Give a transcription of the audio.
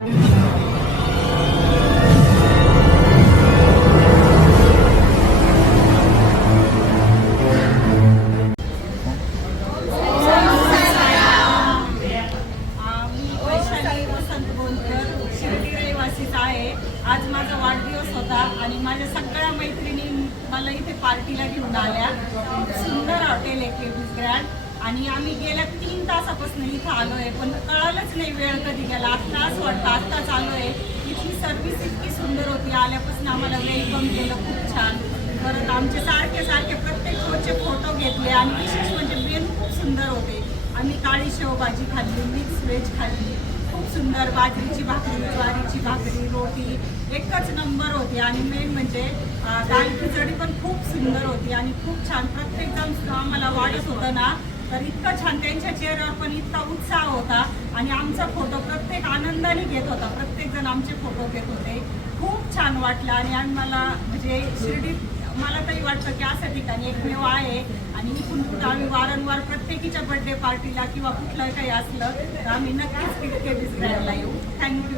आज माझा वाढदिवस होता आणि माझ्या सगळ्या मैत्रिणी मला इथे पार्टीला घेऊन आल्या। सुंदर हॉटेल आहे केबीज ग्रँड आणि आम्ही गेल्या 3 तासापासून इथं आलोय, पण कळालंच नाही वेळ कधी गेला। आता असं वाटतं आत्ताच आलोय। इथली सर्व्हिस इतकी सुंदर होती, आल्यापासून आम्हाला वेलकम केलं खूप छान। परत आमचे सारखे प्रत्येक शोचे फोटो घेतले आणि विशेष म्हणजे मेनू खूप सुंदर होते। आम्ही काळी शेवभाजी खाल्ली, मिक्स व्हेज खाल्ली, खूप सुंदर बाजरीची भाकरी, ज्वारीची भाकरी, रोटी एकच नंबर होती आणि मेन म्हणजे दाल खिचडी पण खूप सुंदर होती आणि खूप छान। प्रत्येक जण आम्हाला वाढत होतं ना, तर इतकं छान त्यांच्या चेहऱ्यावर पण इतका उत्साह होता आणि आमचा फोटो प्रत्येक आनंदाने घेत होता। प्रत्येक जण आमचे फोटो घेत होते, खूप छान वाटलं आणि आम्हाला म्हणजे शिर्डीत मला तरी वाटतं की असं ठिकाणी एकमेव आहे आणि इथून पुढे आम्ही वारंवार प्रत्येकीच्या बर्थडे पार्टीला किंवा कुठलं काही असलं तर आम्ही नक्कीच केबीज ग्रँडला येऊ। थँक्यू।